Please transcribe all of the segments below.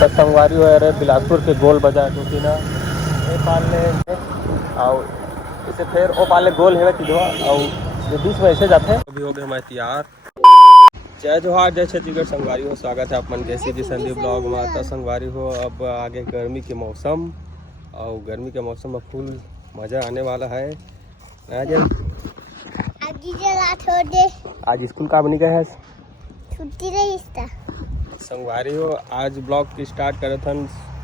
संगवारी हो रहे बिलासपुर के गोल बाजार क्योंकि ना ये पाले और इसे फिर वो पाले गोल है कि और ये बीच में ऐसे जाते हैं। अभी हो गए हमारे तैयार। जय जोहार जय छत्तीसगढ़। संगवारी हो स्वागत है अपन के सीधी संदीप ब्लॉग में। तो संगवारी हो अब आगे गर्मी के मौसम और गर्मी के मौसम में फुल मज़ा आने वाला है। आज स्कूल का बनी गए है छुट्टी रही संगवारी हो। आज ब्लॉग की स्टार्ट करे थे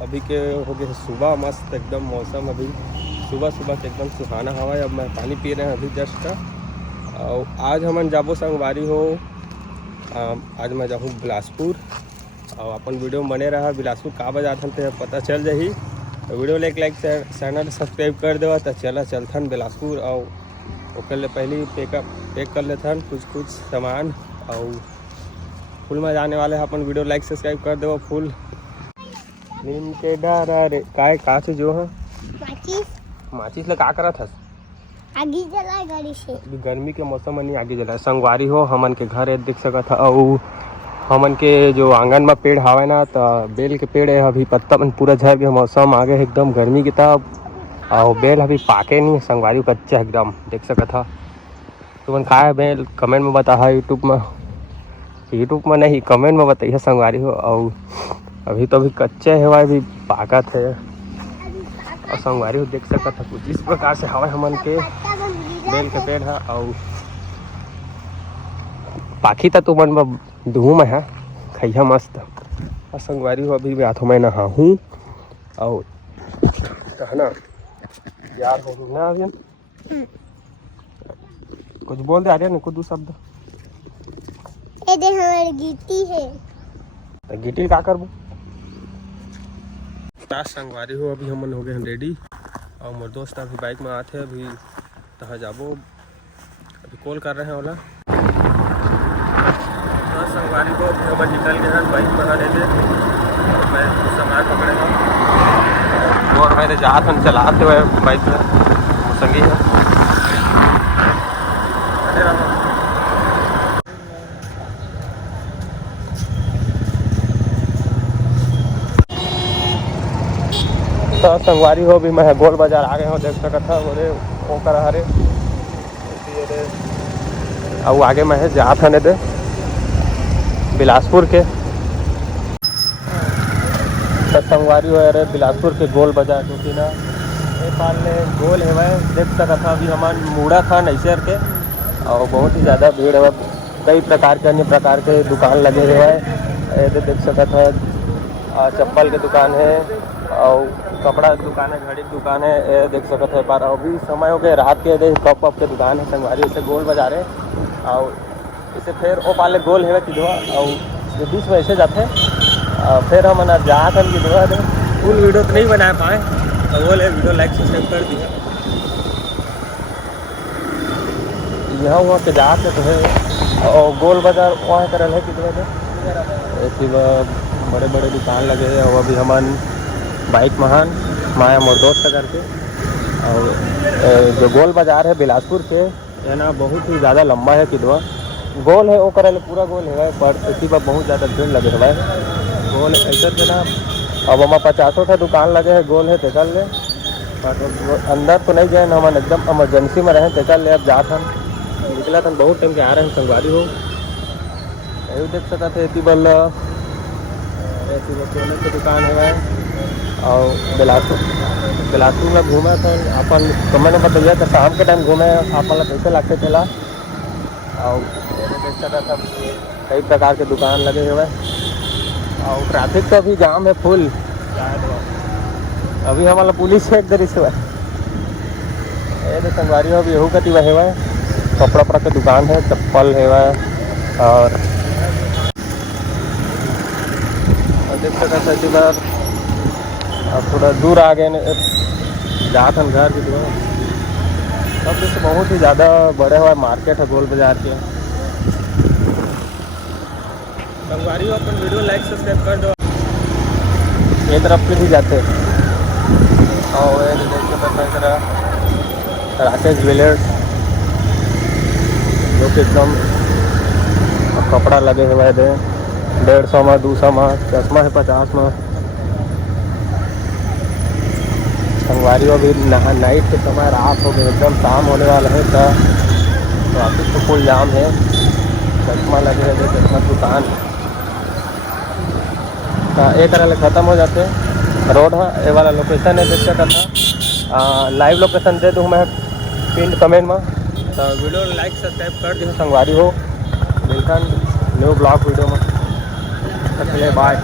अभी के हो गए सुबह मस्त एकदम मौसम। अभी सुबह सुबह के एकदम सुहाना हवा। अब मैं पानी पी रहे हैं अभी जस्ट। और आज हम जाबो संगवारी हो। आज मैं जाऊँ बिलासपुर और अपन वीडियो में बने रहा। बिलासपुर का बजा थे पता चल जाही। तो वीडियो लाइक चैनल सब्सक्राइब कर देवा। तो चलथन बिलासपुर और ओकर पहले पैक कर लेथन कुछ सामान और फुल में जाने वाले हैं अपन। वीडियो लाइक सब्सक्राइब कर दो फुल नीम के डर का से जो है माचिस ले का करत हस आगे जलाए गाड़ी से। अभी गर्मी के मौसम में नहीं आगे जलाए। संगवारी हो हमन के घर देख सकत है और हमन के जो आंगन में पेड़ हावे ना तो बेल के पेड़ है। अभी पत्ता मन पूरा झड़ गया। मौसम आगे एकदम गर्मी की तब और बेल अभी पाके नहीं। संगवारी कच्चा एकदम देख सकत है। तुमन खाए बेल कमेंट में बता यूट्यूब में नहीं कमेंट में बताइए संगवारी हो। और अभी तो अभी कच्चे हवा अभी पाकत है। और संगवारी हो देख सकत है कुछ इस प्रकार से हवा हमन के बेल के पेड़ है। और पाखी तो तुमन में धूम है खैया मस्त। और संगवारी हो अभी हाथों में नहा हूँ और कहना यार हो ना अभी कुछ बोल दे आ रहा ना कुछ दो शब्द। ये दे हमारी गिट्टी है तो गिट्टी का करबो। संगवारी हो अभी हमन हो गए हैं रेडी और मोर दोस्त अभी बाइक में आते हैं। अभी तहाँ जाबो अभी कॉल कर रहे हैं ओला। तो संगवारी को अभी हम निकल गए हैं बाइक में लेके। मैं सामान पकड़े हैं और मेरे जात हम चलाते हुए बाइक में संगी है। तो संगवारी हो भी मैं गोल बाजार आ गए हो देख सकता था बोले वो कर हरे और आगे मैं जा था दे बिलासपुर के। तो संगवारी हो रहे बिलासपुर के गोल बाजार क्योंकि ना ये पाले गोल है वह देख सकता था। अभी हमारे मूड़ा था नैसर के और बहुत ही ज़्यादा भीड़ है। कई प्रकार के अन्य प्रकार के दुकान लगे हुए हैं। ये देख सकता था चप्पल की दुकान है और कपड़ा की दुकान है घड़ी की दुकान है। ये देख सकते हैं। पर अभी समय हो गया रात के कप के दुकान है संगवारी से गोल बाजार है। और इसे फिर वो पाले गोल है कि और ये बीच में ऐसे जाते हैं। फिर हम जाते हैं कि फुल वीडियो तो नहीं बना पाए तो बोले वीडियो लाइक सब्सक्राइब कर दिया। यहाँ हुआ के जाते तो है और गोल बाजार वहाँ करल है कि बड़े बड़े दुकान लगे हैं। और अभी हमारे बाइक महान माया मोर दोस्त करके और जो गोल बाजार है बिलासपुर के है ना बहुत ही ज़्यादा लंबा है कि गोल है वो करे पूरा गोल है पर इसी पर बहुत ज़्यादा भीड़ लगे हुआ है। गोल ऐसा के ना अब हम 50 का दुकान लगे है गोल है तेकल ले पर अंदर तो नहीं जाए हम एकदम इमरजेंसी में रहे तेकल ले। अब जात हम निकला था बहुत टाइम के आ रहे हैं संगवारी हो। यही देख सकते थे टिबल सोने की दुकान है और बिलासपुर में घूमे थे अपन। तो मैंने बताया था शाम के टाइम घूमे अपन कैसे लगते थे। और देख सकता था कई प्रकार के दुकान लगे हुए और ट्रैफिक तो अभी जाम है फुल। अभी हमारा पुलिस है एक से संगवारी हो अभी यहू कति हुआ है कपड़ा के दुकान है चप्पल है और देख सकते थे बार अब थोड़ा दूर आ गए जात हम घर की दुकान। अब जैसे बहुत ही ज़्यादा बड़े हुआ मार्केट है गोल बाजार के। संगवारी हो अपन वीडियो लाइक सब्सक्राइब कर दो। ये तरफ से भी जाते और देख सकते राकेश ज्वेलर्स जो कि एकदम कपड़ा लगे हुए थे 150 में 200 में चश्मा है 50 में संगवारी अभी नाइट के समय रात हो गई, एकदम शाम होने वाला है। तो ट्रैफिक तो फुल जाम है, चश्मा लगे है, चश्मा दुकान तो एक तरह ख़त्म हो जाते रोड है। ये वाला लोकेशन है देख का था, लाइव लोकेशन दे दूँ मैं पिन कमेंट में। तो वीडियो लाइक सब्सक्राइब कर दीजिए। संगवारी हो मिलता न्यू ब्लॉग वीडियो में, चलिए बाय।